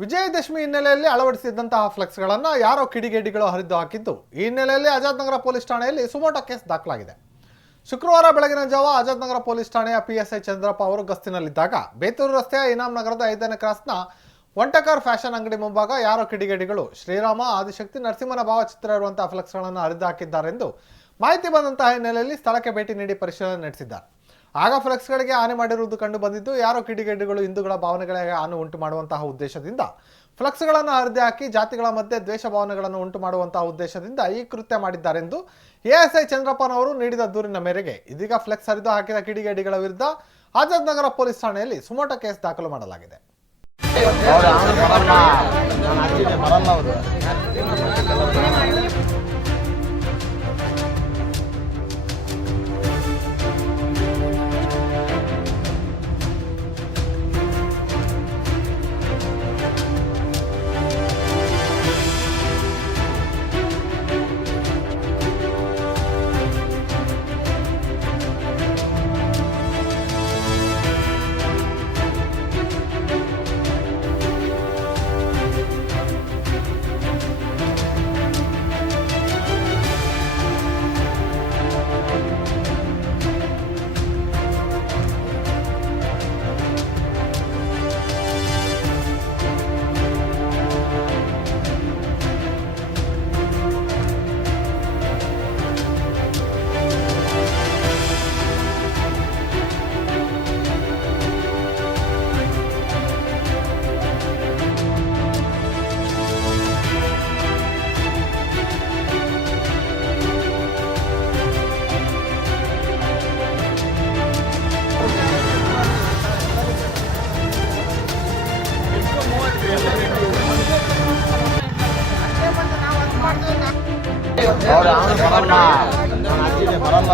ವಿಜಯದಶಮಿ ಹಿನ್ನೆಲೆಯಲ್ಲಿ ಅಳವಡಿಸಿದಂತಹ ಫ್ಲೆಕ್ಸ್ಗಳನ್ನು ಯಾರೋ ಕಿಡಿಗೇಡಿಗಳು ಹರಿದು ಹಾಕಿದ್ದು ಈ ಹಿನ್ನೆಲೆಯಲ್ಲಿ ಆಜಾದ್ ನಗರ ಪೊಲೀಸ್ ಠಾಣೆಯಲ್ಲಿ ಸುಮೋಟೋ ಕೇಸ್ ದಾಖಲಾಗಿದೆ. ಶುಕ್ರವಾರ ಬೆಳಗಿನ ಜಾವ ಆಜಾದ್ ನಗರ ಪೊಲೀಸ್ ಠಾಣೆಯ PSI ಚಂದ್ರಪ್ಪ ಅವರು ಗಸ್ತಿನಲ್ಲಿದ್ದಾಗ ಬೇತೂರು ರಸ್ತೆಯ ಇನಾಮ್ ನಗರದ 5ನೇ ಕ್ರಾಸ್ನ ಒಂಟಕಾರ್ ಫ್ಯಾಷನ್ ಅಂಗಡಿ ಮುಂಭಾಗ ಯಾರೋ ಕಿಡಿಗೇಡಿಗಳು ಶ್ರೀರಾಮ ಆದಿಶಕ್ತಿ ನರಸಿಂಹನ ಭಾವಚಿತ್ರ ಇರುವಂತಹ ಫ್ಲೆಕ್ಸ್ಗಳನ್ನು ಹರಿದು ಹಾಕಿದ್ದಾರೆಂದು ಮಾಹಿತಿ ಬಂದಂತಹ ಹಿನ್ನೆಲೆಯಲ್ಲಿ ಸ್ಥಳಕ್ಕೆ ಭೇಟಿ ನೀಡಿ ಪರಿಶೀಲನೆ ನಡೆಸಿದ್ದಾರೆ. ಆಗ ಫ್ಲೆಕ್ಸ್ಗಳಿಗೆ ಹಾನಿ ಮಾಡಿರುವುದು ಕಂಡು ಬಂದಿದ್ದು ಯಾರೋ ಕಿಡಿಗೇಡಿಗಳು ಹಿಂದೂಗಳ ಭಾವನೆಗಳಿಗೆ ಹಾನಿ ಉಂಟು ಮಾಡುವಂತಹ ಉದ್ದೇಶದಿಂದ ಫ್ಲೆಕ್ಸ್ಗಳನ್ನು ಹರಿದು ಹಾಕಿ ಜಾತಿಗಳ ಮಧ್ಯೆ ದ್ವೇಷ ಭಾವನೆಗಳನ್ನು ಉಂಟು ಮಾಡುವಂತಹ ಉದ್ದೇಶದಿಂದ ಈ ಕೃತ್ಯ ಮಾಡಿದ್ದಾರೆಂದು ASI ಚಂದ್ರಪ್ಪನವರು ನೀಡಿದ ದೂರಿನ ಮೇರೆಗೆ ಇದೀಗ ಫ್ಲೆಕ್ಸ್ ಹರಿದು ಹಾಕಿದ ಕಿಡಿಗೇಡಿಗಳ ವಿರುದ್ಧ ಆಜಾದ್ ನಗರ ಪೊಲೀಸ್ ಠಾಣೆಯಲ್ಲಿ ಸುಮೋಟೋ ಕೇಸ್ ದಾಖಲು ಮಾಡಲಾಗಿದೆ. ಬರಲ್ಲ